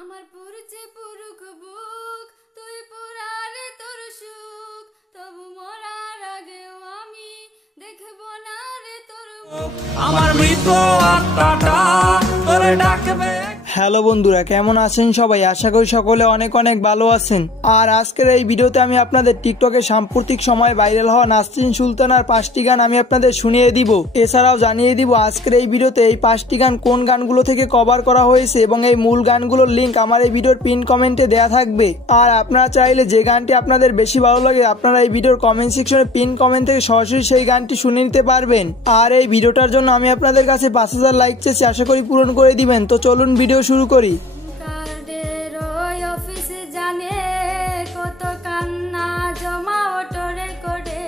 আমার পুরছে পুরুখ বুক তুই পুরারে তোর সুখ তবু মরার আগেও আমি দেখব না রে তোর আমার মৃত আত্মাটা তোরে ডাকবে। হ্যালো বন্ধুরা, কেমন আছেন সবাই? আশা করি সকলে অনেক অনেক ভালো আছেন। আর আজকের এই ভিডিওতে আমি আপনাদের টিকটকে সাম্প্রতিক সময় ভাইরাল হওয়া নাসরিন সুলতানার 5টি গান আমি আপনাদের শুনিয়ে দিব। এছাড়াও জানিয়ে দিব আজকের এই ভিডিওতে এই 5টি গান কোন গানগুলো থেকে কভার করা হয়েছে এবং এই মূল গানগুলোর লিঙ্ক আমার এই ভিডিওর পিন কমেন্টে দেওয়া থাকবে। আর আপনারা চাইলে যে গানটি আপনাদের বেশি ভালো লাগে আপনারা এই ভিডিওর কমেন্ট সেকশনে পিন কমেন্ট থেকে সরাসরি সেই গানটি শুনে নিতে পারবেন। আর এই ভিডিওটার জন্য আমি আপনাদের কাছে 5000 লাইক চেয়েছি, আশা করি পূরণ করে দিবেন। তো চলুন ভিডিও শুরু করি। কার্ডের ওই অফিসে জানে কত কান্না জমা অটো রেকর্ডে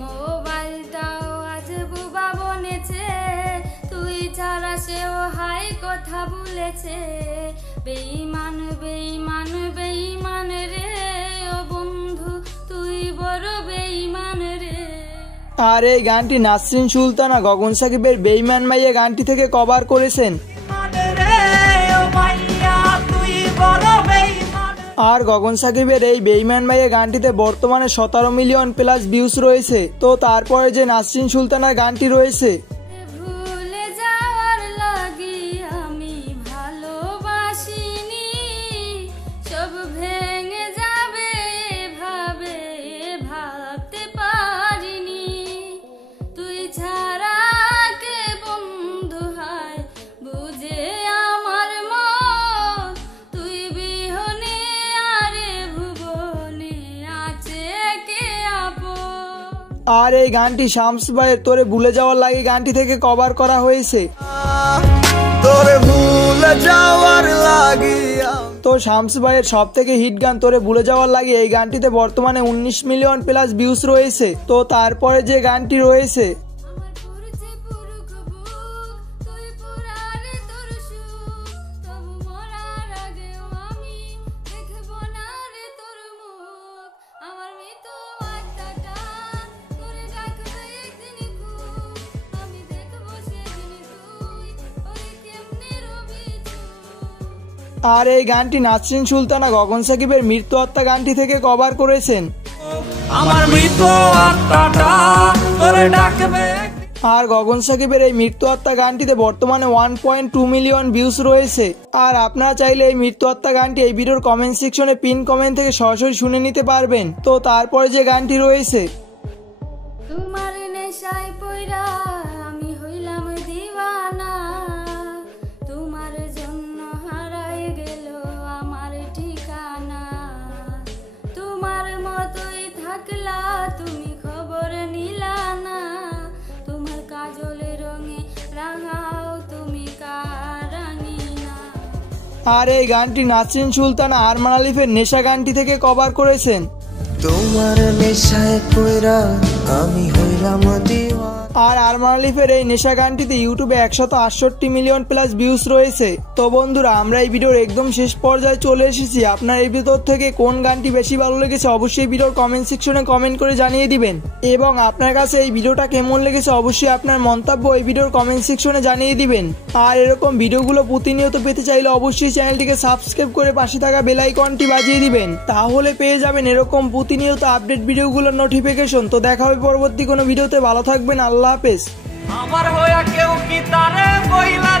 মোবাইলটাও আজ বুবা বনেছে তুই ছাড়া সেও হাই কথা বলেছে বেঈমান বেঈমান বেঈমান রে ও বন্ধু তুই বড় বেঈমান রে। আর এই গানটি নাসরিন সুলতানা গগন সাকিবের বেঈমান মাইয়া গানটি থেকে কভার করেছেন। আর গগন সাকিবের এই বেঈমান মাইয়া গানটিতে বর্তমানে 17 মিলিয়ন প্লাস ভিউজ রয়েছে। তো তারপরে যে নাসরিন সুলতানার গানটি রয়েছে ভুলে যাওয়ার লাগি আমি ভালোবাসিনি সব ভেঙে যাবে ভাবে ভাবতে পারিনি তুই ছাড়া কে বন্ধু হয় বুঝে আমার মন তুই বিহনে আরে ভুবনে আছে কে আপন। আর এই গানটি শামস ভাইয়ের তোরে ভুলে যাওয়ার লাগে গানটি থেকে কভার করা হয়েছে। তো শামস ভাইয়ের সব থেকে হিট গান তোরে ভুলে যাওয়ার লাগে এই গানটিতে বর্তমানে 19 মিলিয়ন প্লাস ভিউজ রয়েছে। তো তারপরে যে গানটি রয়েছে আমার পুরছে পুরুখ বুক তুই পুরারে তোর সুখ তবু মরার আগেও আমি দেখব না রে তোর মুখ আমার মৃত আত্মাটা তোরে ডাকবে একদিন খুব আমি দেখব সেদিন তুই ওরে কেমনে রবি চুপ। আর এই গানটি নাসরিন সুলতানা গগন সাকিবের মৃত্যু হত্যা গানটি থেকে কভার করেছেন। আমার মৃত আত্মাটা তোরে ডাকবে। আর গগন সাকিবের এই মৃত্যু হত্যা গানটিতে বর্তমানে 1.2 মিলিয়ন ভিউজ রয়েছে। আর আপনারা চাইলে এই মৃত্যু হত্যা গানটি এই ভিডিওর কমেন্ট সেকশনে পিন কমেন্ট থেকে সরাসরি শুনে নিতে পারবেন। তো তারপরে যে গানটি রয়েছে তোমার নেশায় পয়রা আমি হইলাম দিওয়ানা তোমার জন্য হারায় গেল আমার ঠিকানা তোমার মতোই থাকলা তুমি খবর নিলা না তোমার কাজলের রঙে রাঙাও তুমি কারানি না। আর এই গানটি নাসরিন সুলতানা আরমান আলিফের নেশা গানটি থেকে কভার করেছেন। তোমার নেশায় পয়রা আমি হইলাম দিওয়ানা। আর আরমান আলিফের এই নেশা গানটিতে ইউটিউবে 168 মিলিয়ন প্লাস ভিউজ রয়েছে। তো বন্ধুরা, আমরা এই ভিডিওর একদম শেষ পর্যায়ে চলে এসেছি। আপনার এই ভিতর থেকে কোন গানটি বেশি ভালো লেগেছে অবশ্যই ভিডিওর কমেন্ট সেকশনে কমেন্ট করে জানিয়ে দিবেন এবং আপনার কাছে এই ভিডিওটা কেমন লেগেছে অবশ্যই আপনার মন্তব্য এই ভিডিওর কমেন্ট সেকশনে জানিয়ে দিবেন। আর এরকম ভিডিওগুলো প্রতিনিয়ত পেতে চাইলে অবশ্যই চ্যানেলটিকে সাবস্ক্রাইব করে পাশে থাকা বেল আইকনটি বাজিয়ে দিবেন, তাহলে পেয়ে যাবেন এরকম প্রতিনিয়ত আপডেট ভিডিওগুলোর নোটিফিকেশন। তো দেখা হবে পরবর্তী কোনো ভিডিওতে, ভালো থাকবেন, আল্লাহ হাফেজ। আমার হইয়া কেউ কি তারে বইলা